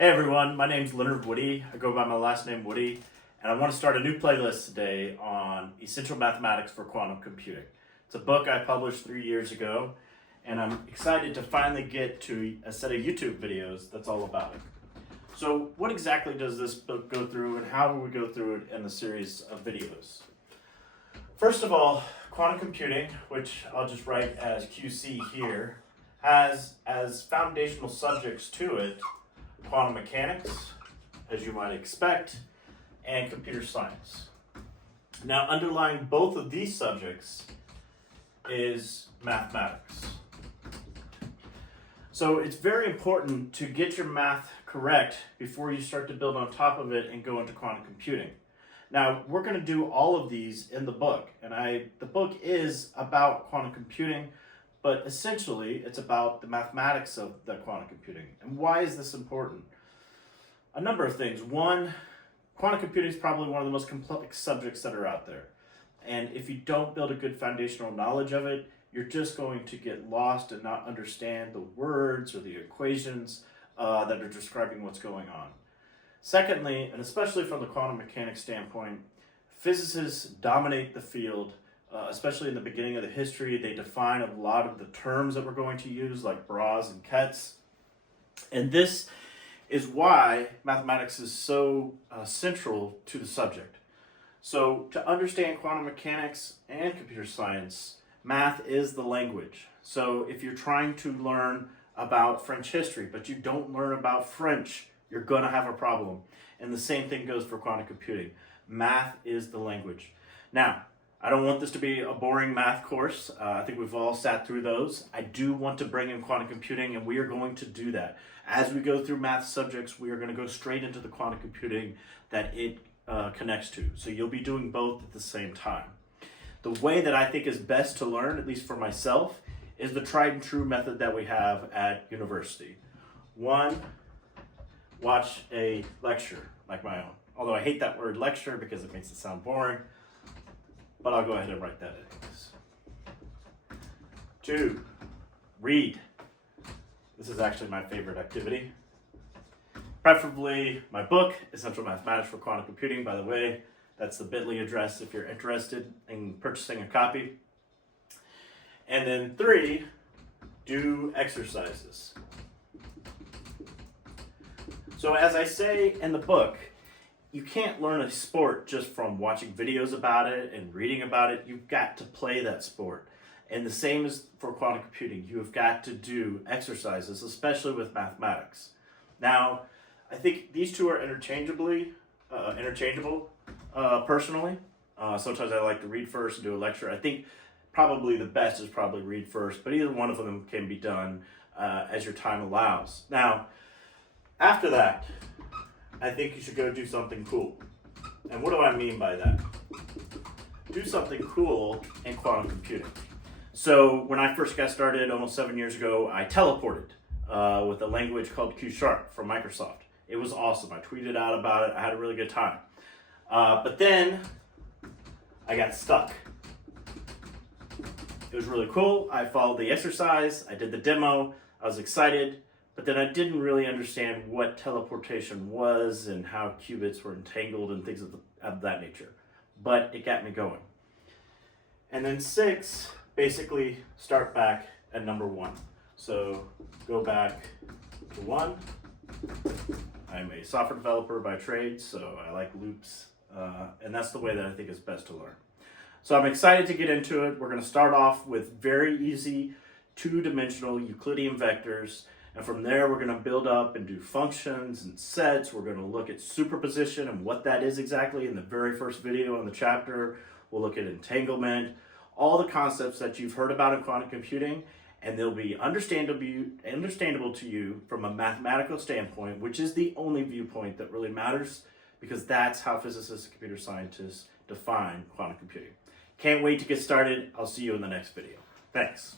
Hey everyone, my name's Leonard Woody. I go by my last name Woody, and I want to start a new playlist today on Essential Mathematics for Quantum Computing. It's a book I published 3 years ago, and I'm excited to finally get to a set of YouTube videos that's all about it. So what exactly does this book go through, and how will we go through it in the series of videos? First of all, quantum computing, which I'll just write as QC here, has as foundational subjects to it quantum mechanics, as you might expect, and computer science. Now, underlying both of these subjects is mathematics. So it's very important to get your math correct before you start to build on top of it and go into quantum computing. Now, we're going to do all of these in the book, and the book is about quantum computing, but essentially it's about the mathematics of the quantum computing. And why is this important? A number of things. One, quantum computing is probably one of the most complex subjects that are out there. And if you don't build a good foundational knowledge of it, you're just going to get lost and not understand the words or the equations that are describing what's going on. Secondly, and especially from the quantum mechanics standpoint, physicists dominate the field. Especially in the beginning of the history, they define a lot of the terms that we're going to use, like bras and kets. And this is why mathematics is so central to the subject. So to understand quantum mechanics and computer science, math is the language. So if you're trying to learn about French history, but you don't learn about French, you're going to have a problem. And the same thing goes for quantum computing. Math is the language. Now, I don't want this to be a boring math course. I think we've all sat through those. I do want to bring in quantum computing, and we are going to do that. As we go through math subjects, we are going to go straight into the quantum computing that it connects to. So you'll be doing both at the same time. The way that I think is best to learn, at least for myself, is the tried and true method that we have at university. One, watch a lecture like my own. Although I hate that word lecture because it makes it sound boring. But I'll go ahead and write that anyways. 2, read. This is actually my favorite activity. Preferably my book, Essential Mathematics for Quantum Computing. By the way, that's the bit.ly address if you're interested in purchasing a copy. And then 3, do exercises. So as I say in the book, you can't learn a sport just from watching videos about it and reading about it. You've got to play that sport. And the same is for quantum computing. You have got to do exercises, especially with mathematics. Now, I think these two are interchangeable, personally. Sometimes I like to read first and do a lecture. I think probably the best is probably read first, but either one of them can be done as your time allows. Now, after that, I think you should go do something cool. And what do I mean by that? Do something cool in quantum computing. So when I first got started almost 7 years ago, I teleported with a language called Q# from Microsoft. It was awesome. I tweeted out about it. I had a really good time. But then I got stuck. It was really cool. I followed the exercise. I did the demo. I was excited. But then I didn't really understand what teleportation was and how qubits were entangled and things of that nature. But it got me going. And then 6, basically start back at number 1. So go back to 1. I'm a software developer by trade, so I like loops. And that's the way that I think is best to learn. So I'm excited to get into it. We're going to start off with very easy 2-dimensional Euclidean vectors. And from there, we're going to build up and do functions and sets. We're going to look at superposition and what that is exactly in the very first video in the chapter. We'll look at entanglement, all the concepts that you've heard about in quantum computing, and they'll be understandable to you from a mathematical standpoint, which is the only viewpoint that really matters, because that's how physicists and computer scientists define quantum computing. Can't wait to get started. I'll see you in the next video. Thanks.